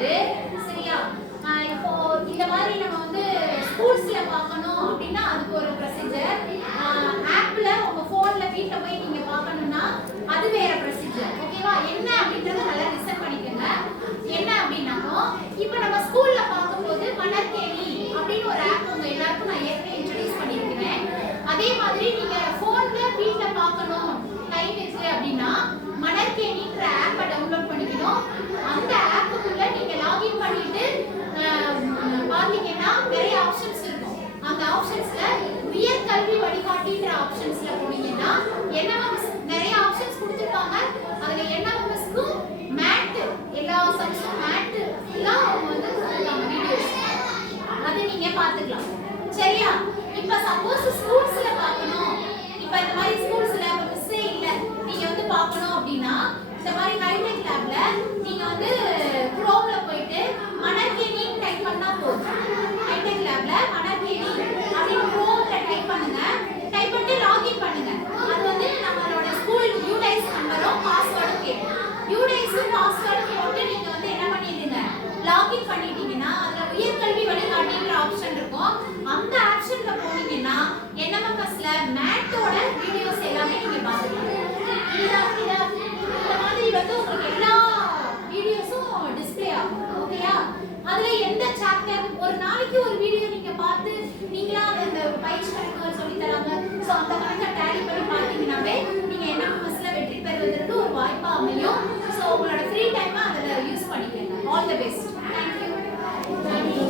பார்க்கும்போது சரியா இப்போ இந்த மாதிரி நம்ம வந்து ஸ்கூல்ஸ்ல பார்க்கணும் அப்படின்னா அதுக்கு ஒரு ப்ரொசீஜர், ஆப்ல உங்க போன்ல வீட்ல போய் நீங்க பார்க்கணும்னா அது வேற ப்ரொசீஜர். ஓகேவா? என்ன அப்படின்றத நல்லா லிசன் பண்ணிக்கோங்க. என்ன அப்படின்னாக்கோ இப்போ நம்ம ஸ்கூல்ல பார்க்கும்போது மலர்கேணி அப்படின்னு ஒரு ஆப் உங்க எல்லாருக்கும் நான் ஏற்கனவே இன்ட்ரோடியூஸ் பண்ணியிருக்கிறேன். அதே மாதிரி நீங்க போன்ல வீட்ல பார்க்கணும் டைம் இருக்கு அப்படின்னா மலர்கேணின்ற ஆப்பை டவுன்லோட் பண்ணிக்கணும். அந்த ஆப்புக்குள்ள நீங்க லாகின் பண்ணிட்டு பாத்தீங்கன்னா நிறைய ஆப்ஷன்ஸ் இருக்கும். அந்த ஆப்ஷன்ஸ்ல உயர்கல்வி வழிகாட்டின்ற ஆப்ஷன்ஸ்ல போனீங்கன்னா என்எம்எஸ் நிறைய ஆப்ஷன்ஸ் கொடுத்திருக்காங்க. அதுல என்எம்எஸ்க்கும் மேட் எல்லா சப்ஜெக்ட்ஸும் மேட் எல்லாம் அவங்க வந்து கொடுத்திருக்காங்க வீடியோஸ். அதை நீங்க பாத்துக்கலாம். சரியா? இப்ப சப்போஸ் ஸ்கூல்ஸ்ல பார்க்கணும், இப்ப இந்த மாதிரி ஸ்கூல்ஸ்ல மிஸ்ஸே இல்ல நீங்க வந்து பார்க்கணும் அப்படின்னா இந்த மாதிரி ஹைடெக் லேப்ல நீங்க வந்து குரோம்ல போயிட்டு மலர்கேணி டைப் பண்ணா போதும். ஹைடெக் லேப்ல மலர்கேணி அப்படின்னு குரோம்ல டைப் பண்ணுங்க. டைப் பண்ணிட்டு லாகின் பண்ணுங்க. அது வந்து நம்மளோட ஸ்கூல் யூடைஸ் நம்பரும் பாஸ்வேர்டும் கேட்கும். யூடைஸ் பாஸ்வேர்டு போட்டு நீங்க வந்து என்ன பண்ணிடுங்க, லாகின் பண்ணிட்டீங்கன்னா அதுல உயர்கல்வி வழிகாட்டின்ற ஆப்ஷன் இருக்கும். அந்த ஆப்ஷன்ல போனீங்கன்னா என்எம்எஸ்ல மேட்டோட வீடியோஸ் எல்லாமே நீங்க பார்த்துக்கலாம். இந்த மாதிரி வந்து உங்களுக்கு எல்லா வீடியோஸும் டிஸ்ப்ளே ஆகும். ஓகேயா? அதுல எந்த சாப்டர் ஒரு நாளைக்கு ஒரு வீடியோ நீங்க பார்த்து நீங்களா அந்த பயிற்சி கணக்குகள் சொல்லி தராங்க. ஸோ அந்த கணக்கை டேலி பண்ணி பார்த்தீங்கன்னாவே நீங்க என்எம்எஸ்ல வெற்றி பெறுவதற்கு ஒரு வாய்ப்பா அமையும். ஸோ உங்களோட ஃப்ரீ டைமை அதில் யூஸ் பண்ணிக்கோங்க. All the best. தேங்க்யூ.